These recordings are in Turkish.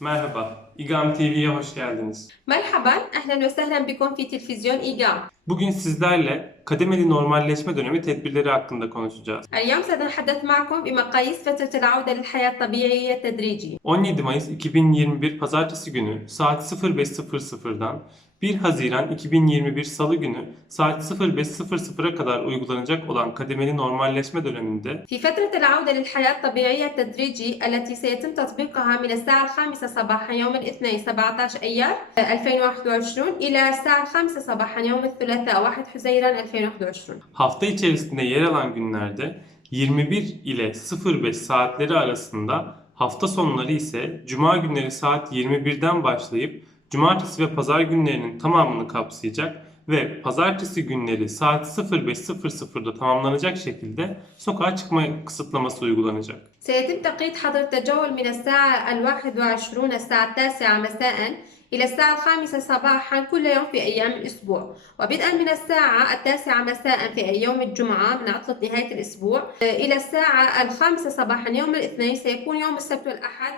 Merhaba, İGAM TV'ye hoş geldiniz. مرحبا اهلا وسهلا بكم في تلفزيون ايجام Bugün sizlerle kademeli normalleşme dönemi tedbirleri hakkında konuşacağız. اليوم سنتحدث معكم بمقاييس فترة العودة للحياة الطبيعية التدريجي 17 Mayıs 2021 Pazartesi günü saat 05.00'dan 1 Haziran 2021 Salı günü saat 05.00'a kadar uygulanacak olan kademeli normalleşme döneminde في فترة العودة للحياة الطبيعية التدريجي التي سيتم تطبيقها من الساعة الخامسة صباحا يوم الاثنين 17 أيار 2021 إلى الساعة الخامسة صباحا يوم الثلاثاء 1 حزيران 2021 hafta içerisinde yer alan günlerde 21 ile 05 saatleri arasında hafta sonları ise cuma günleri saat 21'den başlayıp cumartesi ve pazar günlerinin tamamını kapsayacak ve pazartesi günleri saat 05.00'da tamamlanacak şekilde sokağa çıkma kısıtlaması uygulanacak. سيتم تقييد حظر التجول من الساعة الواحد وعشرون الساعة التاسعة مساء إلى الساعة الخامسة صباحا كل يوم في أيام الأسبوع وبدءا من الساعة التاسعة مساء في يوم الجمعة من عطلة نهاية الأسبوع إلى الساعة الخامسة صباحا يوم الاثنين سيكون يوم السبت والأحد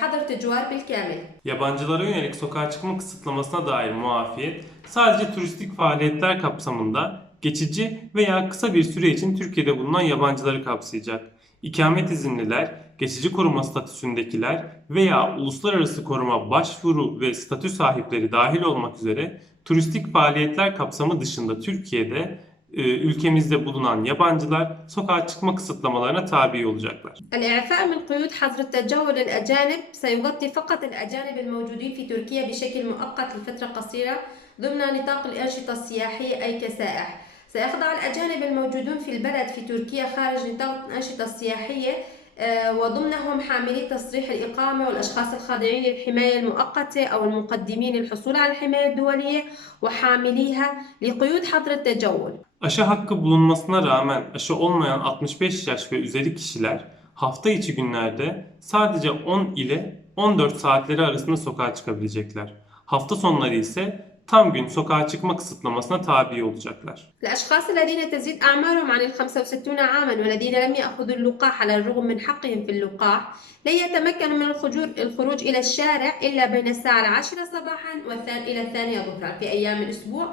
حظر تجوال بالكامل Yabancılara yönelik sokağa çıkma kısıtlamasına dair muafiyet sadece turistik faaliyetler kapsamında geçici veya kısa bir süre için Türkiye'de bulunan yabancıları kapsayacak. İkamet izinliler, geçici koruma statüsündekiler veya uluslararası koruma başvuru ve statü sahipleri dahil olmak üzere turistik faaliyetler kapsamı dışında Türkiye'de e, ülkemizde bulunan yabancılar sokağa çıkma kısıtlamalarına tabi olacaklar. الإعفاء من قيود حظر التجول للأجانب سيغطي فقط الأجانب الموجودين في تركيا بشكل مؤقت لفترة قصيرة ضمن نطاق الأنشطة السياحية أي كسائح سيخضع الأجانب الموجودون في البلد في تركيا خارج نطاق الأنشطة السياحية آه، وضمنهم حاملي تصريح الإقامة والأشخاص الخاضعين للحماية المؤقتة أو المقدمين للحصول على الحماية الدولية وحامليها لقيود حظر التجول Aşı hakkı bulunmasına rağmen aşı olmayan 65 yaş ve üzeri kişiler hafta içi günlerde sadece 10 ile 14 saatleri arasında sokağa çıkabilecekler. Hafta sonları ise tam gün sokağa çıkma kısıtlamasına tabi olacaklar. الأشخاص الذين تزيد أعمارهم عن ال 65 عاما والذين لم يأخذوا اللقاح على الرغم من حقهم في اللقاح لن يتمكنوا من الخروج إلى الشارع إلا بين الساعة العاشرة صباحا والثانية إلى الثانية ظهرا في أيام الأسبوع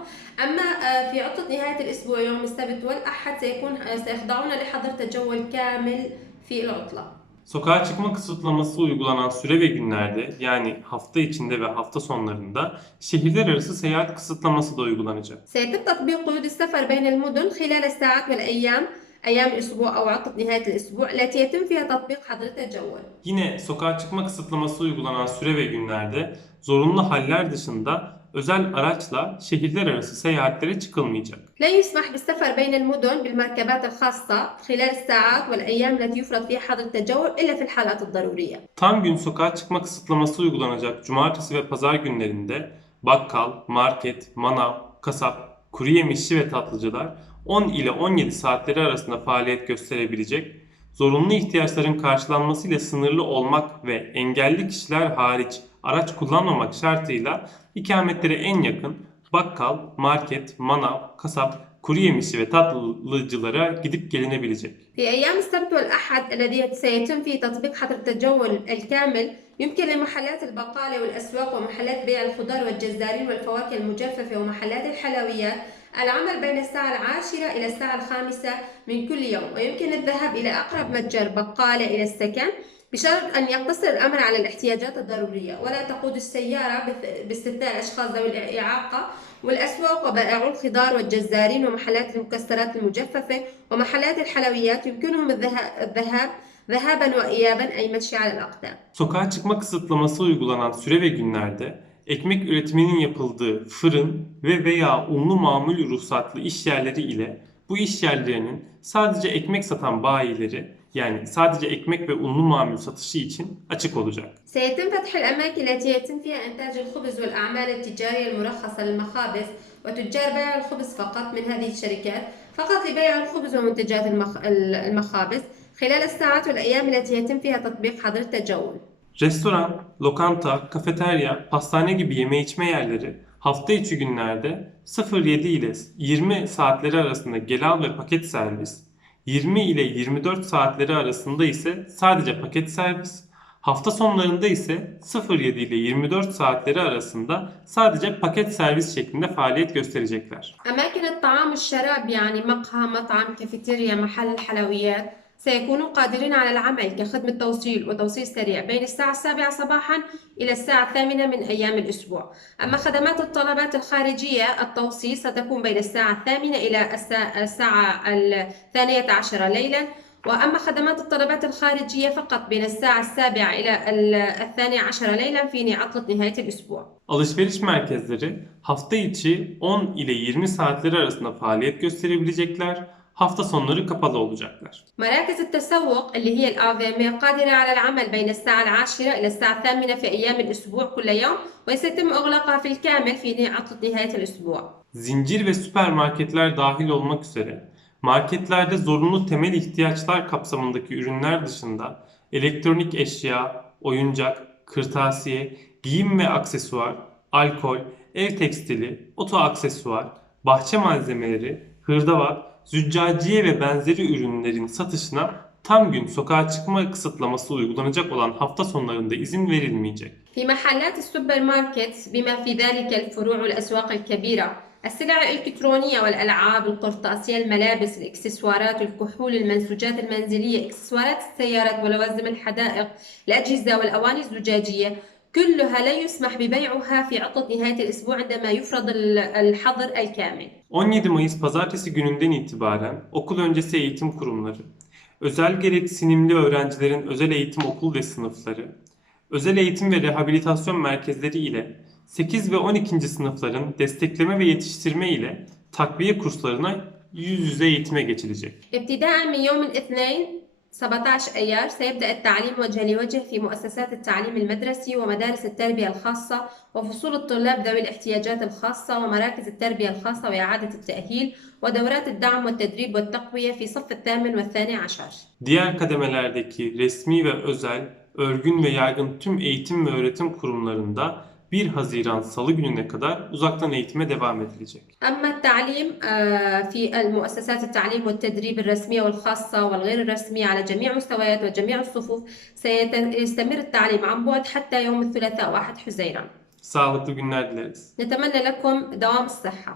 أما آه، في عطلة نهاية الأسبوع يوم السبت والأحد سيكون آه، سيخضعون لحظر تجول كامل في العطلة Sokağa çıkma kısıtlaması uygulanan süre ve günlerde yani hafta içinde ve hafta sonlarında şehirler arası seyahat kısıtlaması da uygulanacak. سيتم تطبيق قيود السفر بين المدن خلال الساعات والأيام أيام الأسبوع أو عطلة نهاية الأسبوع التي يتم فيها تطبيق حظر التجول Yine sokağa çıkma kısıtlaması uygulanan süre ve günlerde zorunlu haller dışında özel araçla şehirler arası seyahatlere çıkılmayacak. لا يسمح بالسفر بين المدن بالمركبات الخاصة خلال الساعات والأيام التي يفرض فيها حظر التجول إلا في الحالات الضرورية. Tam gün sokağa çıkma kısıtlaması uygulanacak cumartesi ve pazar günlerinde bakkal, market, manav, kasap, kuru yemişçi ve tatlıcılar 10 ile 17 saatleri arasında faaliyet gösterebilecek, zorunlu ihtiyaçların karşılanmasıyla sınırlı olmak ve engelli kişiler hariç araç kullanmamak şartıyla ikametlere en yakın bakkal, market, manav, kasap, kuru yemişçi ve tatlıcılara gidip gelinebilecek. في أيام السبت والأحد الذي سيتم فيه تطبيق حظر التجول الكامل يمكن لمحلات البقالة والأسواق ومحلات بيع الخضار والجزارين والفواكه المجففة ومحلات الحلويات العمل بين الساعة العاشرة إلى الساعة الخامسة من كل يوم ويمكن الذهاب إلى أقرب متجر بقالة إلى السكن بشرط أن يقتصر الأمر على الاحتياجات الضرورية ولا تقود السيارة باستثناء الأشخاص ذوي الإعاقة والأسواق وبائعو الخضار والجزارين ومحلات المكسرات المجففة ومحلات الحلويات يمكنهم الذها- الذهاب ذهابا وإيابا أي مشي على الأقدام. Sokağa çıkma kısıtlaması uygulanan süre ve günlerde ekmek üretiminin yapıldığı fırın ve veya unlu mamul ruhsatlı iş yerleri ile bu iş yerlerinin sadece ekmek satan bayileri yani sadece ekmek ve unlu mamul satışı için açık olacak. سيتم فتح الأماكن التي يتم فيها إنتاج الخبز والأعمال التجارية المرخصة للمخابز وتجار بيع الخبز فقط من هذه الشركات فقط لبيع الخبز ومنتجات المخ... المخابز خلال الساعات والأيام التي يتم فيها تطبيق حظر التجول Restoran, lokanta, kafeterya, pastane gibi yeme içme yerleri hafta içi günlerde 07 ile 20 saatleri arasında gel al ve paket servis, 20 ile 24 saatleri arasında ise sadece paket servis, Hafta sonlarında ise 07 ile 24 saatleri arasında sadece paket servis şeklinde faaliyet gösterecekler. أماكن الطعام والشراب يعني مقهى مطعم كافيتيريا محل الحلويات سيكونوا قادرين على العمل كخدمة توصيل وتوصيل سريع بين الساعة السابعة صباحا إلى الساعة الثامنة من أيام الأسبوع. أما خدمات الطلبات الخارجية التوصيل ستكون بين الساعة الثامنة إلى الساعة- الثانية عشرة ليلا. وأما خدمات الطلبات الخارجية فقط بين الساعة السابعة إلى ال- الثانية عشرة ليلا في عطلة نهاية الأسبوع. Alışveriş merkezleri hafta içi 10 ile 20 saatleri arasında faaliyet gösterebilecekler, hafta sonları kapalı olacaklar. مراكز التسوق اللي هي الأعظمة قادرة على العمل بين الساعة العاشرة إلى الساعة الثامنة في أيام الأسبوع كل يوم وسيتم إغلاقها في الكامل في عطلة نهاية الأسبوع Zincir ve süpermarketler dahil olmak üzere marketlerde zorunlu temel ihtiyaçlar kapsamındaki ürünler dışında elektronik eşya, oyuncak, kırtasiye, giyim ve aksesuar, alkol, ev tekstili, oto aksesuar, bahçe malzemeleri, hırdavat, züccaciye ve benzeri ürünlerin satışına tam gün sokağa çıkma kısıtlaması uygulanacak olan hafta sonlarında izin verilmeyecek. في محلات السوبر ماركت بما في ذلك الفروع والأسواق الكبيرة السلع الإلكترونية والألعاب القرطاسية الملابس الإكسسوارات الكحول المنسوجات المنزلية إكسسوارات السيارات ولوازم الحدائق الأجهزة والأواني الزجاجية كلها لا يسمح ببيعها في عطلة نهاية الأسبوع عندما يفرض ال- الحظر الكامل 17 Mayıs pazartesi gününden itibaren okul öncesi eğitim kurumları, özel gereksinimli öğrencilerin özel eğitim okul ve sınıfları, özel eğitim ve rehabilitasyon merkezleri ile 8 ve 12. sınıfların destekleme ve yetiştirme ile takviye kurslarına yüz yüze eğitime geçilecek. ابتداء من يوم الاثنين 17 أيار سيبدأ التعليم وجها لوجه في مؤسسات التعليم المدرسي ومدارس التربية الخاصة وفصول الطلاب ذوي الاحتياجات الخاصة ومراكز التربية الخاصة وإعادة التأهيل ودورات الدعم والتدريب والتقوية في صف الثامن والثاني عشر. Diğer kademelerdeki resmi ve özel, örgün ve yaygın tüm eğitim ve öğretim kurumlarında 1 Haziran Salı gününe kadar uzaktan eğitime devam edilecek. أما التعليم آه، في المؤسسات التعليم والتدريب الرسمية والخاصة والغير الرسمية على جميع مستويات وجميع الصفوف سيستمر التعليم عن بعد حتى يوم الثلاثاء 1 حزيران Sağlıklı günler dileriz. نتمنى لكم دوام الصحة